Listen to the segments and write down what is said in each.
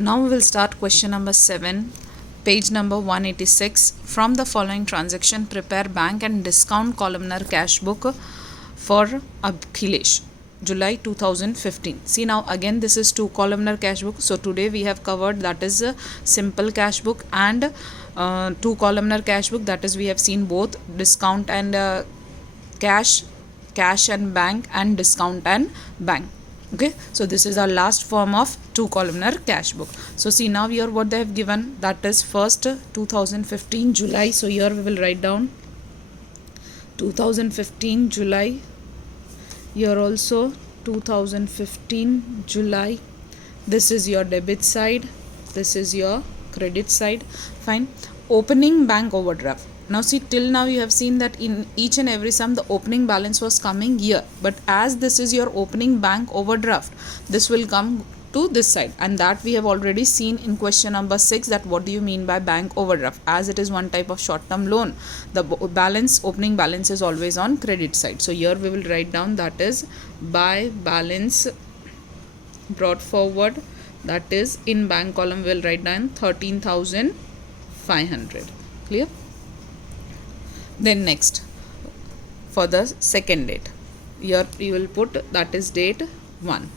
Now we will start question number 7, page number 186. From the following transaction, prepare bank and discount columnar cash book for Akhilesh, July 2015. See, now again this is two columnar cash book. So today we have covered, that is a simple cash book and two columnar cash book, that is we have seen both discount and cash and bank, and discount and bank. Okay, so this is our last form of two columnar cash book. So see, now here what they have given, that is first 2015 July. So here we will write down 2015 July. Here also 2015 July. This is your debit side, this is your credit side. Fine. Opening bank overdraft. Now see, till now you have seen that in each and every sum the opening balance was coming here, but as this is your opening bank overdraft, this will come to this side, and that we have already seen in question number 6, that what do you mean by bank overdraft. As it is one type of short term loan, the opening balance is always on credit side. So here we will write down, that is by balance brought forward, that is in bank column we will write down 13,500. Clear? Then next, for the second date, here you will put, that is date 1.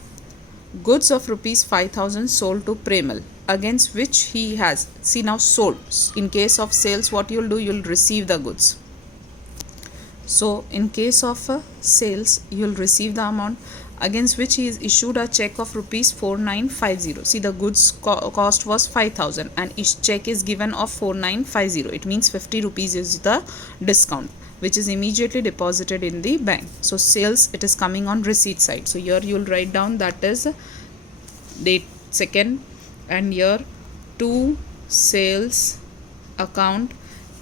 Goods of rupees 5,000 sold to Premal, against which he has, see now sold. In case of sales, what you will do, you will receive the goods. So in case of sales, you will receive the amount against which he is issued a check of rupees 4950. See, the goods cost was 5,000 and each check is given of 4950. It means 50 rupees is the discount, which is immediately deposited in the bank. So sales, it is coming on receipt side. So here you will write down, that is date second, and here to sales account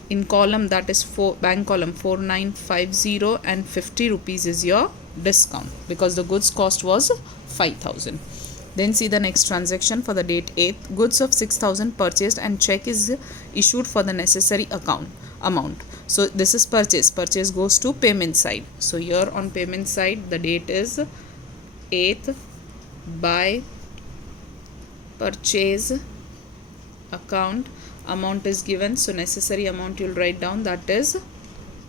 in column, that is for bank column 4950, and 50 rupees is your discount because the goods cost was 5,000. Then see the next transaction for the date 8th. Goods of 6,000 purchased and check is issued for the necessary amount. So this is purchase goes to payment side. So here on payment side, the date is 8th, by purchase account, amount is given, so necessary amount you will write down, that is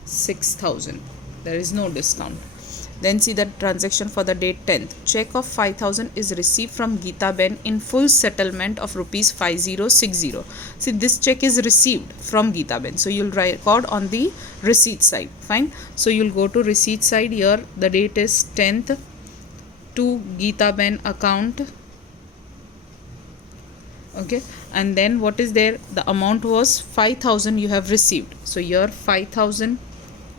6,000. There is no discount. Then see the transaction for the date 10th. Check of 5,000 is received from Geeta Ben in full settlement of rupees 5060. See, this check is received from Geeta Ben. So you will record on the receipt side. Fine. So you will go to receipt side. Here the date is 10th, to Geeta Ben account. Okay. And then what is there? The amount was 5,000 you have received. So here 5,000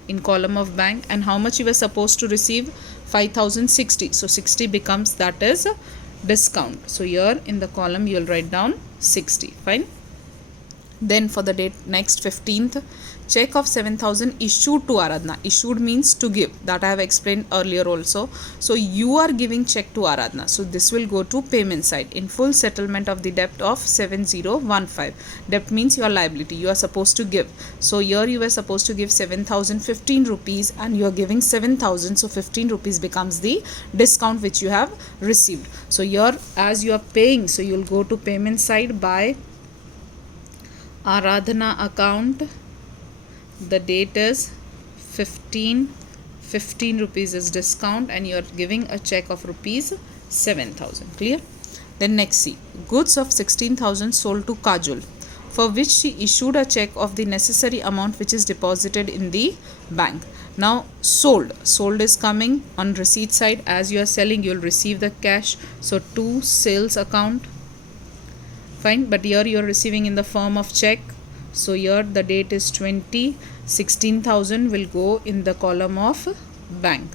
in column of bank, and how much you were supposed to receive? 5,060. So 60 becomes, that is discount. So here in the column you will write down 60. Fine. Then for the date next 15th, check of 7,000 issued to Aradhana. Issued means to give, that I have explained earlier also. So you are giving check to Aradhana. So this will go to payment side in full settlement of the debt of 7015. Debt means your liability, you are supposed to give. So here you were supposed to give 7,015 rupees and you are giving 7,000. So 15 rupees becomes the discount which you have received. So here as you are paying, so you will go to payment side by Aradhana account. The date is 15 rupees is discount, and you are giving a check of rupees 7,000. Clear? Then next see, goods of 16,000 sold to Kajol, for which she issued a check of the necessary amount which is deposited in the bank. Now sold is coming on receipt side. As you are selling, you will receive the cash. So to sales account. Fine, but here you are receiving in the form of check. So here the date is 20. 16,000 will go in the column of bank.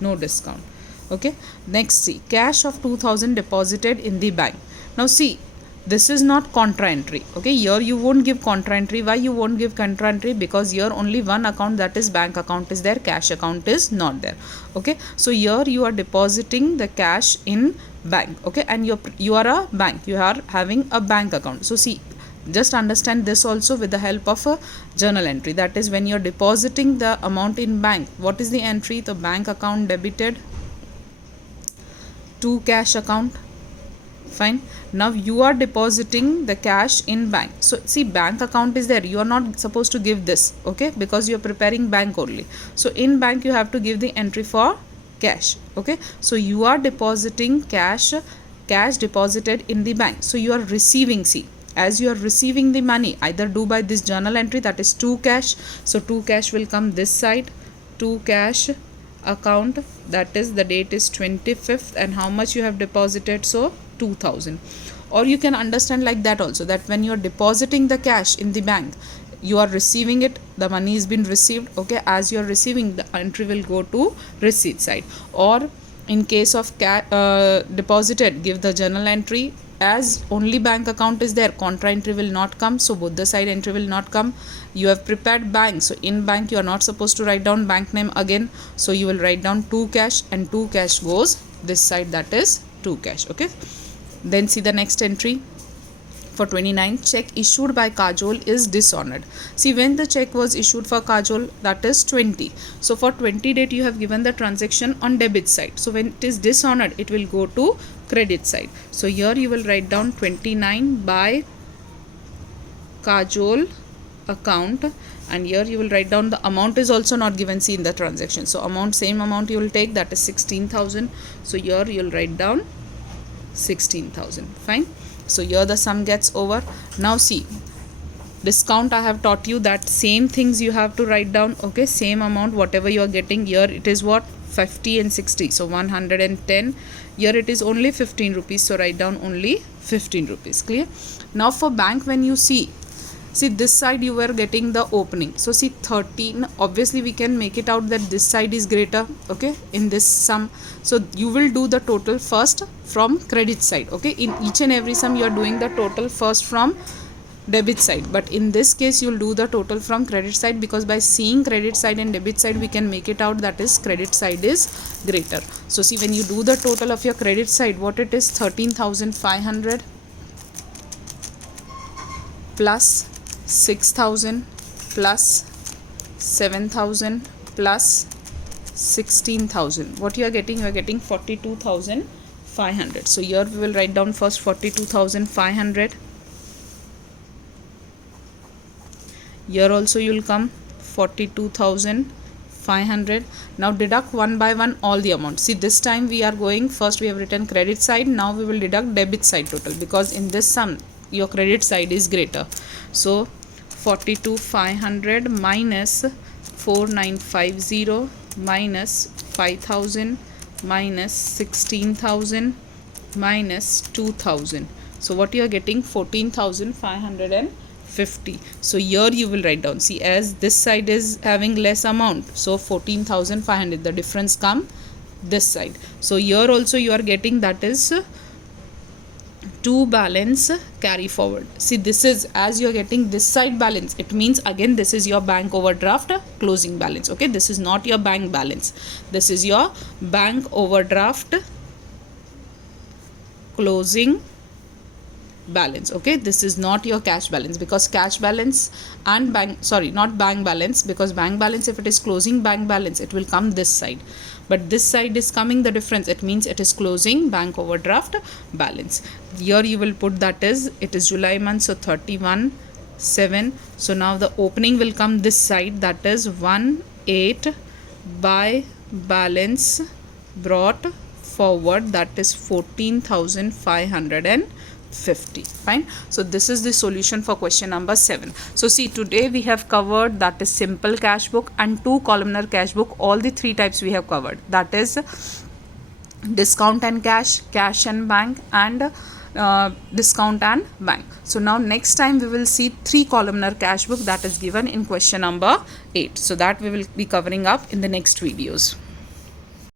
No discount. Okay. Next see, cash of 2,000 deposited in the bank. Now see, this is not contra entry. Okay, here you won't give contra entry. Why you won't give contra entry? Because here only one account, that is bank account, is there, cash account is not there. Okay, so here you are depositing the cash in bank. Okay, and you are a bank, you are having a bank account. So see, just understand this also with the help of a journal entry. That is, when you are depositing the amount in bank, what is the entry? The bank account debited to cash account. Fine. Now you are depositing the cash in bank. So see, bank account is there, you are not supposed to give this, okay, because you are preparing bank only. So in bank you have to give the entry for cash, okay. So you are depositing cash deposited in the bank. So you are receiving, see, as you are receiving the money, either do by this journal entry, that is to cash. So to cash will come this side, to cash account, that is the date is 25th and how much you have deposited, so 2000. Or you can understand like that also, that when you are depositing the cash in the bank, you are receiving it, the money is been received, okay. As you are receiving, the entry will go to receipt side. Or in case of deposited, give the journal entry. As only bank account is there, contra entry will not come, so both the side entry will not come. You have prepared bank, so in bank you are not supposed to write down bank name again, so you will write down to cash, and to cash goes this side, that is to cash, okay. Then see the next entry for 29, check issued by Kajol is dishonored. See, when the check was issued for Kajol, that is 20. So for 20 date you have given the transaction on debit side. So when it is dishonored, it will go to credit side. So here you will write down 29 by Kajol account, and here you will write down the amount is also not given, see, in the transaction. So amount, same amount you will take, that is 16,000. So here you will write down 16,000. Fine. So here the sum gets over. Now see, discount I have taught you that same things you have to write down, okay. Same amount whatever you are getting, here it is what, 50 and 60, so 110. Here it is only 15 rupees, so write down only 15 rupees. Clear? Now for bank, when you see this side you were getting the opening, so see 13, obviously we can make it out that this side is greater, okay, in this sum. So you will do the total first from credit side, okay. In each and every sum you are doing the total first from debit side, but in this case you will do the total from credit side, because by seeing credit side and debit side we can make it out that is credit side is greater. So see, when you do the total of your credit side, what it is, 13,500 plus 6,000 plus 7,000 plus 16,000. What you are getting? You are getting 42,500. So here we will write down first 42,500. Here also you will come 42,500. Now deduct one by one all the amounts. See, this time we are going, first we have written credit side, now we will deduct debit side total, because in this sum your credit side is greater. So 42,500 minus 4,950 minus 5,000 minus 16,000 minus 2,000. So what you are getting, 14,550. So here you will write down, see, as this side is having less amount, so 14,500, the difference come this side. So here also you are getting, that is to balance carry forward. See, this is, as you are getting this side balance, it means again this is your bank overdraft closing balance, okay. This is not your bank balance, this is your bank overdraft closing balance, okay. This is not your cash balance, because cash balance and bank, sorry, not bank balance, because bank balance, if it is closing bank balance, it will come this side, but this side is coming the difference, it means it is closing bank overdraft balance. Here you will put, that is, it is July month, so 31/7. So now the opening will come this side, that is 1/8 by balance brought forward, that is 14,550. Fine. So this is the solution for question number 7. So see, today we have covered, that is simple cash book and 2 columnar cash book. All the 3 types we have covered, that is discount and cash, cash and bank, and discount and bank. So now next time we will see 3 columnar cash book, that is given in question number 8. So that we will be covering up in the next videos.